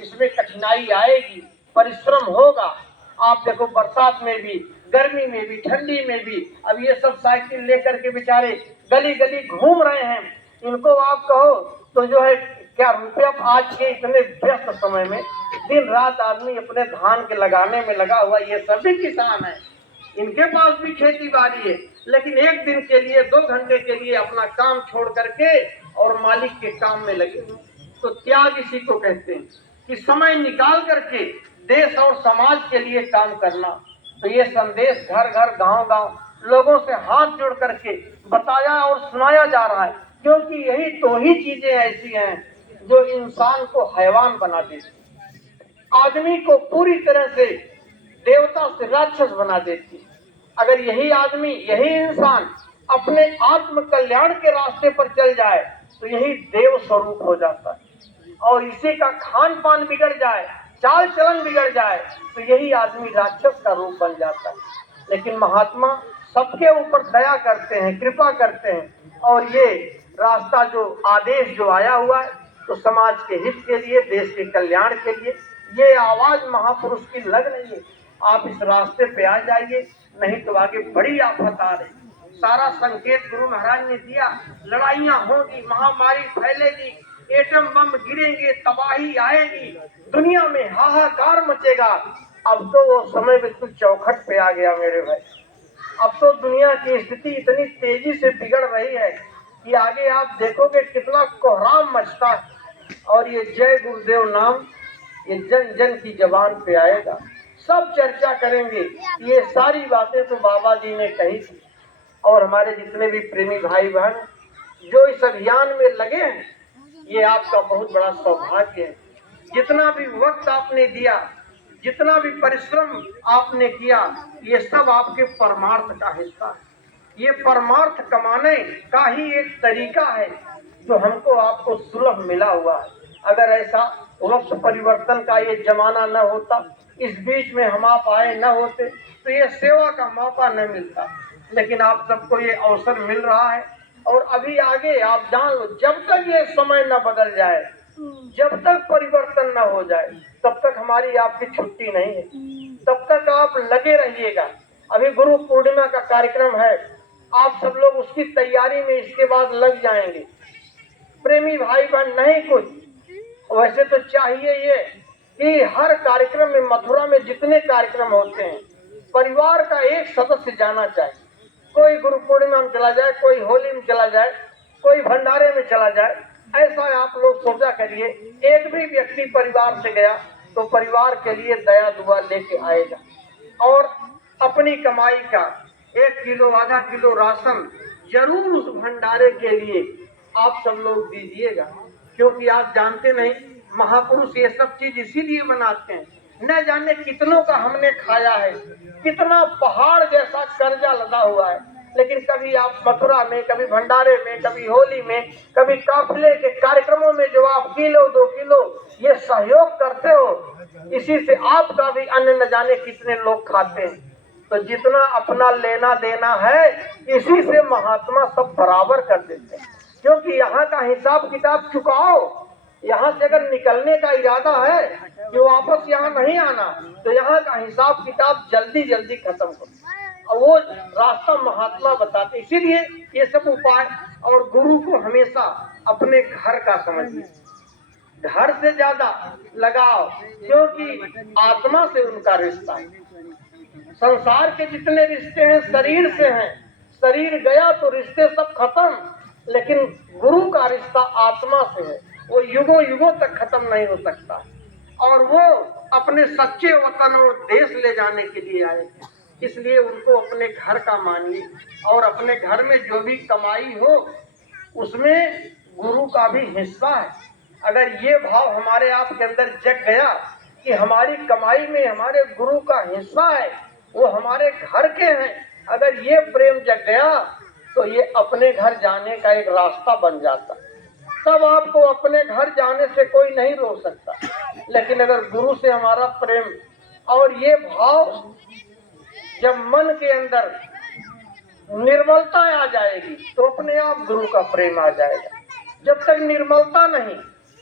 इसमें कठिनाई आएगी, परिश्रम होगा। आप देखो बरसात में भी, गर्मी में भी, ठंडी में भी, अब ये सब साइकिल लेकर के बेचारे गली गली घूम रहे हैं। इनको आप कहो तो जो है क्या रुपया, आज के इतने व्यस्त समय में दिन रात आदमी अपने धान के लगाने में लगा हुआ, ये सभी किसान है, इनके पास भी खेती बाड़ी है, लेकिन एक दिन के लिए 2 घंटे के लिए अपना काम छोड़ करके और मालिक के काम में लगे। तो त्याग इसी को कहते हैं कि समय निकाल करके देश और समाज के लिए काम करना। तो ये संदेश घर घर गांव गांव लोगों से हाथ जोड़ करके बताया और सुनाया जा रहा है, क्योंकि यही 2 ही चीजें ऐसी हैं जो इंसान को हैवान बना देती, आदमी को पूरी तरह से देवता से राक्षस बना देती। अगर यही आदमी, यही इंसान अपने आत्म कल्याण के रास्ते पर चल जाए तो यही देव स्वरूप हो जाता है, और इसी का खान पान बिगड़ जाए, चाल चलन बिगड़ जाए तो यही आदमी राक्षस का रूप बन जाता है। लेकिन महात्मा सबके ऊपर दया करते हैं, कृपा करते हैं, और ये रास्ता जो आदेश जो आया हुआ है तो समाज के हित के लिए, देश के कल्याण के लिए ये आवाज महापुरुष की लग रही है। आप इस रास्ते पे आ जाइए, नहीं तो आगे बड़ी आफत आ रही। सारा संकेत गुरु महाराज ने दिया, लड़ाइयां होंगी, महामारी फैलेगी, एटम बम गिरेंगे, तबाही आएगी, दुनिया में हाहाकार मचेगा। अब तो वो समय बिल्कुल चौखट पे आ गया मेरे भाई। अब तो दुनिया की स्थिति इतनी तेजी से बिगड़ रही है कि आगे आप देखोगे कितना कोहराम मचता है, और ये जय गुरुदेव नाम ये जन जन की जबान पे आएगा। सब चर्चा करेंगे, ये सारी बातें तो बाबा जी ने कही थी। और हमारे जितने भी प्रेमी भाई बहन जो इस अभियान में लगे हैं, ये आपका बहुत बड़ा सौभाग्य है। जितना भी वक्त आपने दिया, जितना भी परिश्रम आपने किया, ये सब आपके परमार्थ का हिस्सा है। ये परमार्थ कमाने का ही एक तरीका है जो हमको आपको सुलभ मिला हुआ है। अगर ऐसा वक्त परिवर्तन का ये जमाना न होता, इस बीच में हम आप आए न होते, तो ये सेवा का मौका न मिलता। लेकिन आप सबको ये अवसर मिल रहा है, और अभी आगे आप जान लो, जब तक ये समय न बदल जाए, जब तक परिवर्तन न हो जाए, तब तक हमारी आपकी छुट्टी नहीं है। तब तक आप लगे रहिएगा। अभी गुरु पूर्णिमा का कार्यक्रम है, आप सब लोग उसकी तैयारी में इसके बाद लग जाएंगे। प्रेमी भाई बहन नहीं कुछ, वैसे तो चाहिए ये कि हर कार्यक्रम में, मथुरा में जितने कार्यक्रम होते हैं, परिवार का एक सदस्य जाना चाहिए। कोई गुरु पूर्णिमा में चला जाए, कोई होली में चला जाए, कोई भंडारे में चला जाए, ऐसा आप लोग सोचा करिए। एक भी व्यक्ति परिवार से गया तो परिवार के लिए दया दुआ लेके आएगा, और अपनी कमाई का 1 किलो आधा किलो राशन जरूर उस भंडारे के लिए आप सब लोग दीजिएगा। क्योंकि आप जानते नहीं, महापुरुष ये सब चीज इसीलिए बनाते हैं। न जाने कितनों का हमने खाया है, कितना पहाड़ जैसा कर्जा लदा हुआ है, लेकिन कभी आप मथुरा में, कभी भंडारे में, कभी होली में, कभी काफिले के कार्यक्रमों में जो आप किलो 2 किलो ये सहयोग करते हो, इसी से आपका भी अन्न न जाने कितने लोग खाते हैं। तो जितना अपना लेना देना है, इसी से महात्मा सब बराबर कर देते हैं। क्योंकि यहाँ का हिसाब किताब चुकाओ, यहाँ से अगर निकलने का इरादा है कि वापस यहाँ नहीं आना, तो यहाँ का हिसाब किताब जल्दी जल्दी खत्म करो, और वो रास्ता महात्मा बताते। इसीलिए ये सब उपाय, और गुरु को हमेशा अपने घर का समझिए, घर से ज्यादा लगाओ, क्योंकि आत्मा से उनका रिश्ता है। संसार के जितने रिश्ते हैं शरीर से हैं, शरीर गया तो रिश्ते सब खत्म, लेकिन गुरु का रिश्ता आत्मा से है, वो युगों युगों तक खत्म नहीं हो सकता। और वो अपने सच्चे वतन और देश ले जाने के लिए आए, इसलिए उनको अपने घर का मानिए, और अपने घर में जो भी कमाई हो उसमें गुरु का भी हिस्सा है। अगर ये भाव हमारे आपके अंदर जग गया कि हमारी कमाई में हमारे गुरु का हिस्सा है, वो हमारे घर के हैं, अगर ये प्रेम जग गया तो ये अपने घर जाने का एक रास्ता बन जाता। तब आपको अपने घर जाने से कोई नहीं रोक सकता। लेकिन अगर गुरु से हमारा प्रेम और ये भाव जब मन के अंदर निर्मलता आ जाएगी, तो अपने आप गुरु का प्रेम आ जाएगा। जब तक निर्मलता नहीं,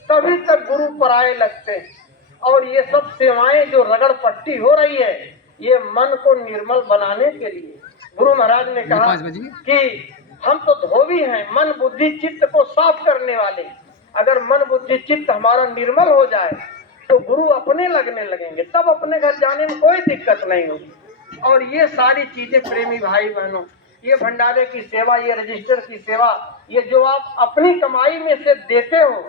तभी तक गुरु पराये लगते हैं। और ये सब सेवाएं जो रगड़ पट्टी हो रही है, ये मन को निर्मल बनाने के लिए। गुरु महाराज ने कहा कि हम तो धोबी हैं, मन बुद्धि चित्त को साफ करने वाले। अगर मन बुद्धि चित्त हमारा निर्मल हो जाए तो गुरु अपने लगने लगेंगे, तब अपने घर जाने में कोई दिक्कत नहीं होगी। और ये सारी चीजें प्रेमी भाई बहनों, ये भंडारे की सेवा, ये रजिस्टर की सेवा, ये जो आप अपनी कमाई में से देते हो,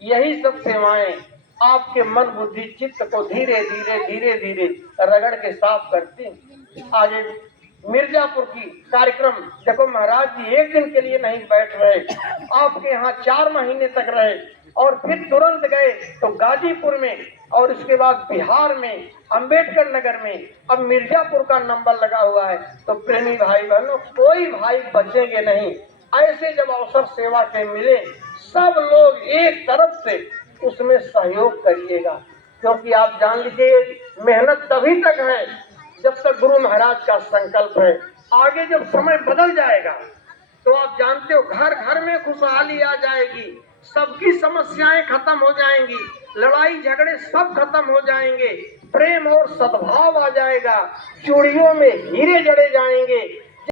यही सब सेवाएं आपके मन बुद्धि चित्त को धीरे धीरे धीरे धीरे रगड़ के साफ करती। आज मिर्जापुर की कार्यक्रम देखो, महाराज जी एक दिन के लिए नहीं बैठ रहे, आपके यहाँ 4 महीने तक रहे और फिर तुरंत गए तो गाजीपुर में और उसके बाद बिहार में अंबेडकर नगर में, अब मिर्जापुर का नंबर लगा हुआ है। तो प्रेमी भाई बहनों, कोई भाई बचेंगे नहीं। ऐसे जब अवसर सेवा के मिले, सब लोग एक तरफ से उसमें सहयोग करिएगा, क्योंकि आप जान लीजिए मेहनत तभी तक है जब तक गुरु महाराज का संकल्प है। आगे जब समय बदल जाएगा तो आप जानते हो घर घर में खुशहाली आ जाएगी, सबकी समस्याएं खत्म हो जाएंगी, लड़ाई झगड़े सब खत्म हो जाएंगे, प्रेम और सद्भाव आ जाएगा, चूड़ियों में हीरे जड़े जाएंगे,